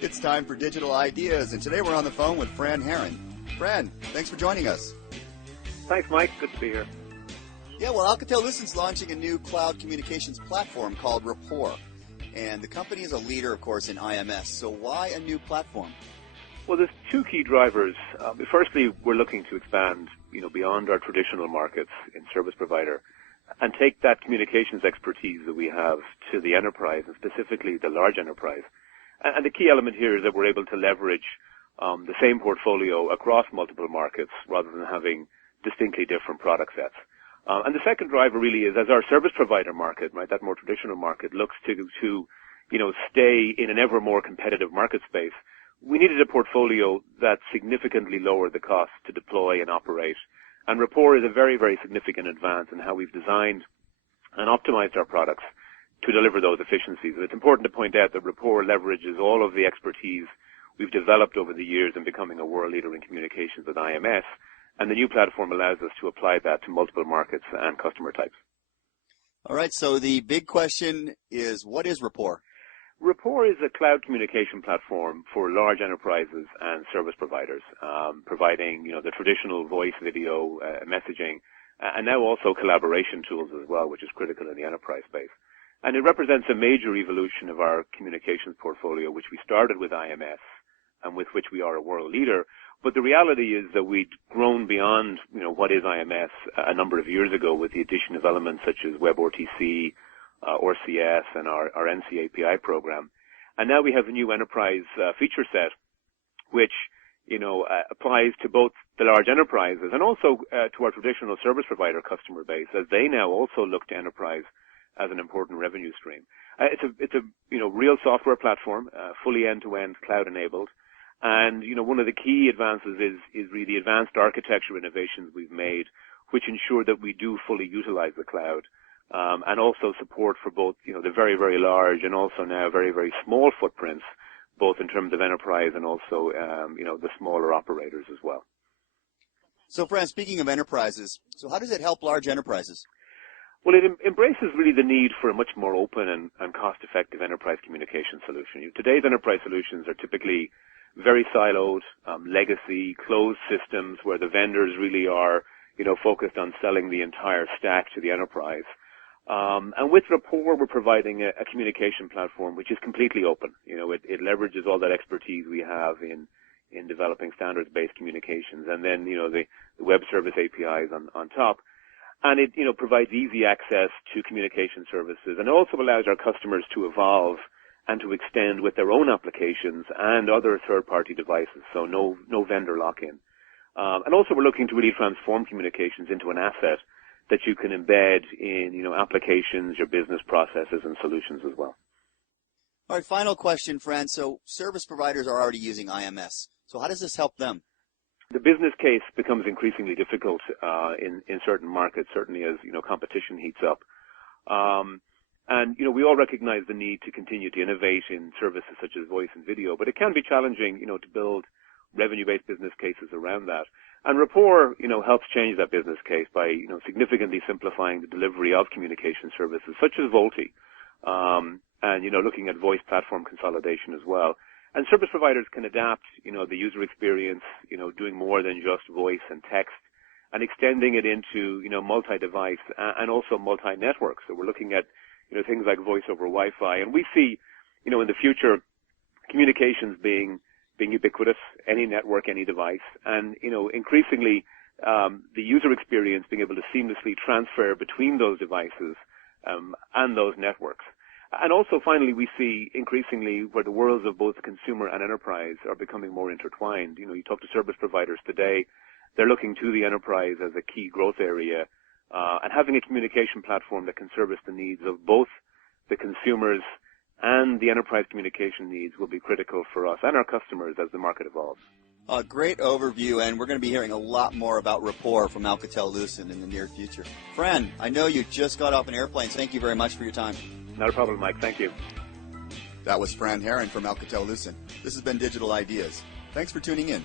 It's time for Digital Ideas, and today we're on the phone with Fran Heeran. Fran, thanks for joining us. Thanks, Mike. Good to be here. Yeah, well, Alcatel-Lucent's launching a new cloud communications platform called Rapport, and the company is a leader, of course, in IMS. So why a new platform? Well, there's two key drivers. Firstly, we're looking to expand, beyond our traditional markets in service provider, and take that communications expertise that we have to the enterprise, and specifically the large enterprise. And the key element here is that we're able to leverage the same portfolio across multiple markets rather than having distinctly different product sets. And the second driver really is as our service provider market, right, that more traditional market looks to stay in an ever more competitive market space, we needed a portfolio that significantly lowered the cost to deploy and operate. And Rapport is a very, very significant advance in how we've designed and optimized our products to deliver those efficiencies. And it's important to point out that Rapport leverages all of the expertise we've developed over the years in becoming a world leader in communications with IMS, and the new platform allows us to apply that to multiple markets and customer types. All right, so the big question is, what is Rapport? Rapport is a cloud communication platform for large enterprises and service providers, providing the traditional voice, video, messaging, and now also collaboration tools as well, which is critical in the enterprise space. And it represents a major evolution of our communications portfolio, which we started with IMS and with which we are a world leader. But the reality is that we'd grown beyond, what is IMS a number of years ago with the addition of elements such as WebRTC, RCS, and our NC API program. And now we have a new enterprise feature set, which, applies to both the large enterprises and also to our traditional service provider customer base, as they now also look to enterprise as an important revenue stream. It's a real software platform, fully end-to-end cloud-enabled. And, one of the key advances is really the advanced architecture innovations we've made, which ensure that we do fully utilize the cloud, and also support for both, the very, very large and also now very, very small footprints, both in terms of enterprise and also, the smaller operators as well. So, Fran, speaking of enterprises, so how does it help large enterprises? Well, it embraces really the need for a much more open and cost-effective enterprise communication solution. Today's enterprise solutions are typically very siloed, legacy, closed systems where the vendors really are, focused on selling the entire stack to the enterprise. And with Rapport, we're providing a communication platform which is completely open. It leverages all that expertise we have in developing standards-based communications, and then, the web service APIs on top. And it, provides easy access to communication services, and also allows our customers to evolve and to extend with their own applications and other third-party devices, so no vendor lock-in. And also we're looking to really transform communications into an asset that you can embed in, applications, your business processes and solutions as well. All right, final question, Fran. So service providers are already using IMS. So how does this help them? The business case becomes increasingly difficult in certain markets, certainly as, competition heats up. And, we all recognize the need to continue to innovate in services such as voice and video, but it can be challenging, to build revenue-based business cases around that. And Rapport, helps change that business case by, significantly simplifying the delivery of communication services such as VoLTE, and, looking at voice platform consolidation as well. And service providers can adapt, the user experience, doing more than just voice and text, and extending it into, multi-device and also multi-network. So we're looking at, things like voice over Wi-Fi. And we see, in the future, communications being ubiquitous, any network, any device, and, increasingly, the user experience being able to seamlessly transfer between those devices and those networks. And also, finally, we see increasingly where the worlds of both consumer and enterprise are becoming more intertwined. You talk to service providers today, they're looking to the enterprise as a key growth area, and having a communication platform that can service the needs of both the consumers and the enterprise communication needs will be critical for us and our customers as the market evolves. A great overview, and we're going to be hearing a lot more about Rapport from Alcatel-Lucent in the near future. Fran, I know you just got off an airplane. Thank you very much for your time. Not a problem, Mike. Thank you. That was Fran Heeran from Alcatel-Lucent. This has been Digital Ideas. Thanks for tuning in.